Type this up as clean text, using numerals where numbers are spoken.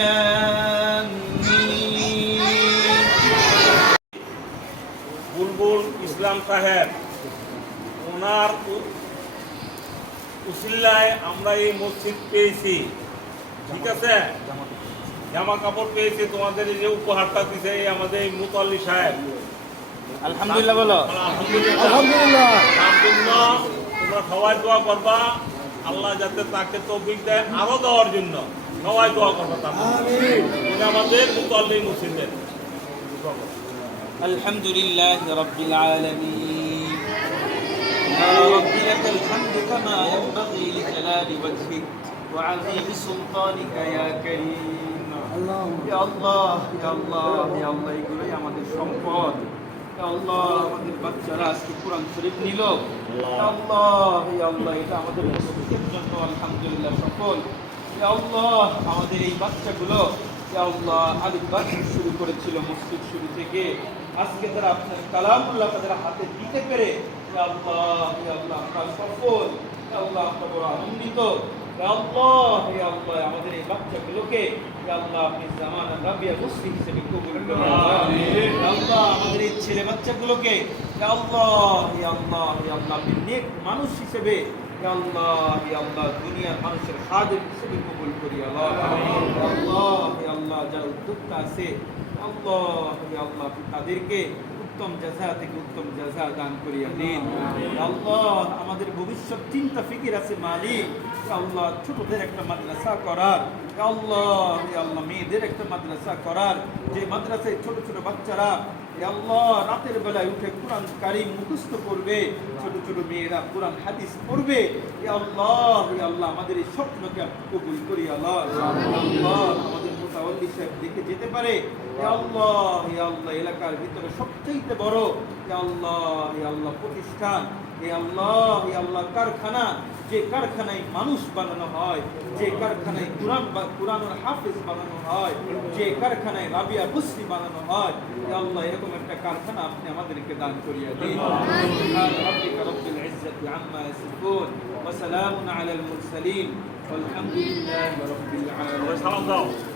লাম মীম। বুলবুল ইসলাম সাহেব, ওনার উসিলায় আমরা এই মসজিদ পেয়েছি। ঠিক আছে, জামা কাপড় পেয়েছি। তোমাদের এই যে উপহারটা দিছে আমাদের এই মুতাল্লি সাহেব, আলহামদুলিল্লাহ বলো। আলহামদুলিল্লাহ। তার জন্য তোমরা সবাই দোয়া করবা, আল্লাহ যাতে তাকে তৌফিক দেয় আরো দেওয়ার জন্য। সবাই দোয়া করবা তার জন্য। উনি আমাদের মুতাল্লি মুসলিমের। আলহামদুলিল্লাহ রাব্বিল আলামিন। ইয়া রাব্বি লাকাল হামদু কামা ইয়ানবাগি লিজালালি ওয়াজহিক ওয়া আযীমি সুলতানিকা ইয়া কারীম। ইয়া আল্লাহ, ইয়া আল্লাহ, ইয়া আল্লাহ, এগুলোই আমাদের সম্পদ। ইয়া আল্লাহ, আমাদের বাচ্চারা আজকে কোরআন শরীফ নিল। ইয়া আল্লাহ, ইয়া আল্লাহ, এটা আমাদের মুসলিমদের জন্য আলহামদুলিল্লাহ সফল। ইয়া আল্লাহ, আমাদের এই বাচ্চাগুলো ইয়া আল্লাহ আলিফ বা শুরু করেছিল মসজিদ শুরু থেকে, আজকে তারা আপনার কালামুল্লাহ তাদের হাতে দিতে পেরে ইয়া আল্লাহ, ইয়া আল্লাহ, আমরা সফল। ইয়া আল্লাহ, আমরা বড় আনন্দিত। ইয়া আল্লাহ, ইয়া আল্লাহ, আমাদের এই বাচ্চাগুলোকে ইয়া আল্লাহ আপনি জামানা রাবিয়া মুসলিম হিসেবে কবুল করুন। আমিন। ইয়া আল্লাহ, আমাদের এই ছেলে বাচ্চাগুলোকে ইয়া আল্লাহ, ইয়া আল্লাহ, ইয়া আল্লাহ, আপনি নেক মানুষ হিসেবে ইয়া আল্লাহ, ইয়া আল্লাহ, দুনিয়ার মানুষের খাদেম হিসেবে কবুল করি। আল্লাহ আমিন। আল্লাহ, ইয়া আল্লাহ, যারা উদ্যোক্তা আছে আল্লাহ, ইয়া আল্লাহ, আপনি তাদেরকে উত্তম জাযা থেকে উত্তম জাযা দান করিয়া দিন। আল্লাহ, আমাদের ভবিষ্যৎ চিন্তা ফিকির আছে মালিক। আল্লাহ, ছোটদের একটা মাদ্রাসা করার, আল্লাহ, আল্লাহ, মেয়েদের একটা মাদ্রাসা করার, যে মাদ্রাসায় ছোট ছোট বাচ্চারা আল্লাহ রাতের বেলায় উঠে কোরআন কারীম মুখস্থ করবে, ছোট ছোট মেয়েরা কোরআন হাদিস পড়বে। আল্লাহ, আল্লাহ, আমাদের এই স্বপ্নকে কবুল করি। আল্লাহ, আল্লাহ, আমাদের মুতাওয়াল্লি সাহেব দেখে যেতে পারে আল্লাহ, আল্লাহ, এলাকার ভিতরে সবচেয়ে বড় আল্লাহ, আল্লাহ, প্রতিষ্ঠান আল্লাহ, আল্লাহ, কারখানা, যে কারখানায় মানুষ বানানো হয়, যে কারখানায় কুরআনুল হাফেজ বানানো হয়, যে কারখানায় রাবিয়া বুসরি বানানো হয়, আল্লাহ এরকম একটা কারখানা আপনি আমাদেরকে দান করিয়া দিন। সুবহান রাব্বিকা রাব্বিল ইজ্জাতি আম্মা ইয়াসিফুন ওয়া সালামুন আলাল মুরসালিন ওয়ালহামদুলিল্লাহি রাব্বিল আলামিন।